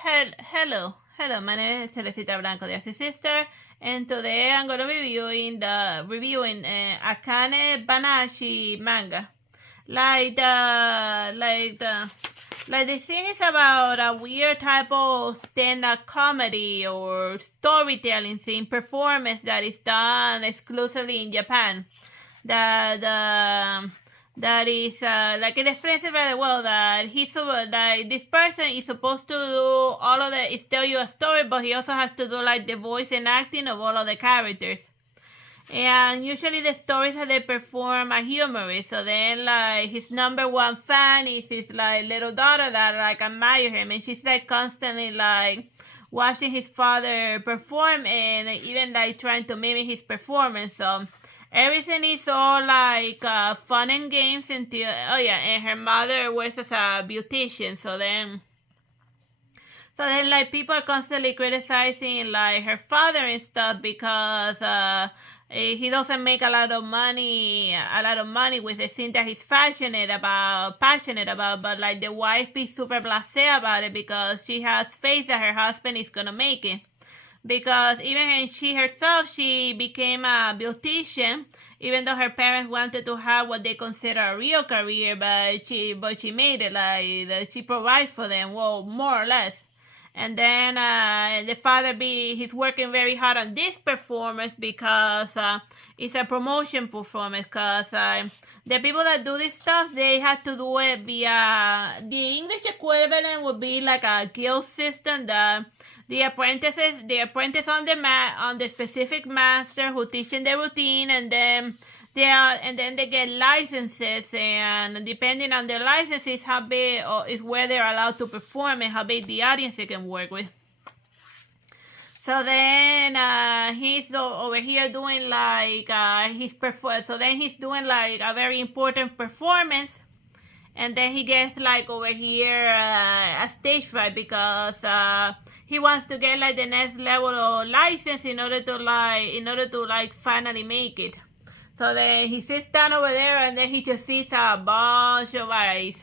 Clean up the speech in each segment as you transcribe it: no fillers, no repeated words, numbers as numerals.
Hello, my name is Teresita Blanco, the Artsy Sister, and today I'm gonna be reviewing Akane Banashi manga. The thing is about a weird type of stand-up comedy or storytelling thing performance that is done exclusively in Japan. That is it explains it very well that this person is supposed to do all of the tell you a story, but he also has to do the voice and acting of all of the characters. And usually the stories that they perform are humorous. So then his number one fan is his little daughter that admires him, and she's constantly watching his father perform and even trying to mimic his performance. So everything is all fun and games until and her mother works as a beautician. So then people are constantly criticizing her father and stuff because he doesn't make a lot of money with the thing that he's passionate about. But the wife be super blasé about it because she has faith that her husband is gonna make it. Because even she herself, she became a beautician, even though her parents wanted to have what they consider a real career, but she made it. She provides for them, well, more or less. And then the father he's working very hard on this performance because it's a promotion performance. Because the people that do this stuff, they have to do it via the English equivalent would be a guild system. The apprentice on the specific master who teaching the routine, and then they get licenses, and depending on their licenses, how big is where they're allowed to perform and how big the audience they can work with. So then he's over here doing So then he's doing a very important performance. And then he gets over here a stage fright because he wants to get the next level of license in order to finally make it. So then he sits down over there and then he just sees a bunch of eyes.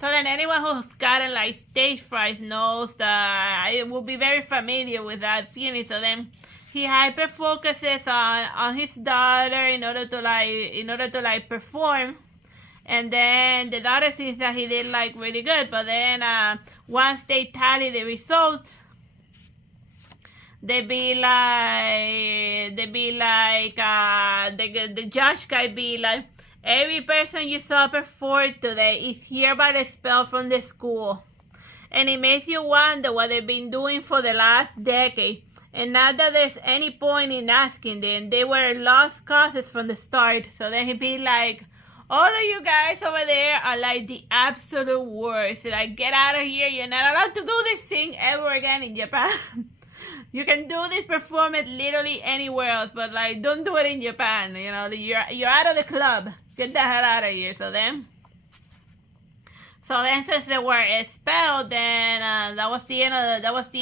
So then anyone who's gotten stage fright knows that it will be very familiar with that feeling. So then he hyper focuses on his daughter in order to perform. And then the daughter sees that he did really good, but then once they tally the results, the judge guy be like, every person you saw perform today is hereby expelled from the school, and it makes you wonder what they've been doing for the last decade. And not that there's any point in asking them; they were lost causes from the start. So then he'd be like, all of you guys over there are the absolute worst. Get out of here. You're not allowed to do this thing ever again in Japan. You can do this performance literally anywhere else, but don't do it in Japan. You're out of the club. Get the hell out of here. So then since they were expelled, then that was the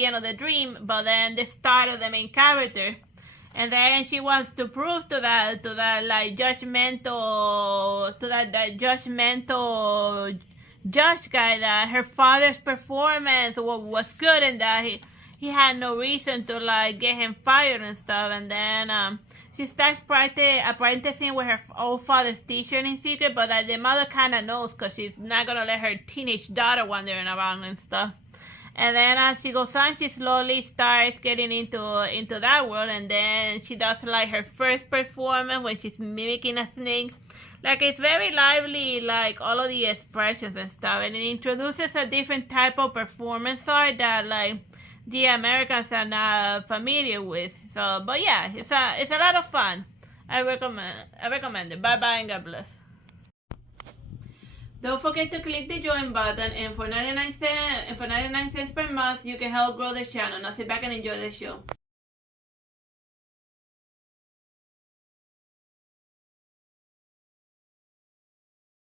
end of the dream. But then the start of the main character. And then she wants to prove to that judgmental judge guy that her father's performance was good and that he had no reason to get him fired and stuff. And then she starts apprenticing with her old father's teacher in secret, but the mother kind of knows because she's not gonna let her teenage daughter wandering around and stuff. And then as she goes on, she slowly starts getting into that world, and then she does her first performance when she's mimicking a snake. It's very lively, all of the expressions and stuff, and it introduces a different type of performance art that the Americans are not familiar with. So, but yeah, it's a lot of fun. I recommend it. Bye bye and God bless. Don't forget to click the join button, and for 99 cents per month, you can help grow the channel. Now sit back and enjoy the show.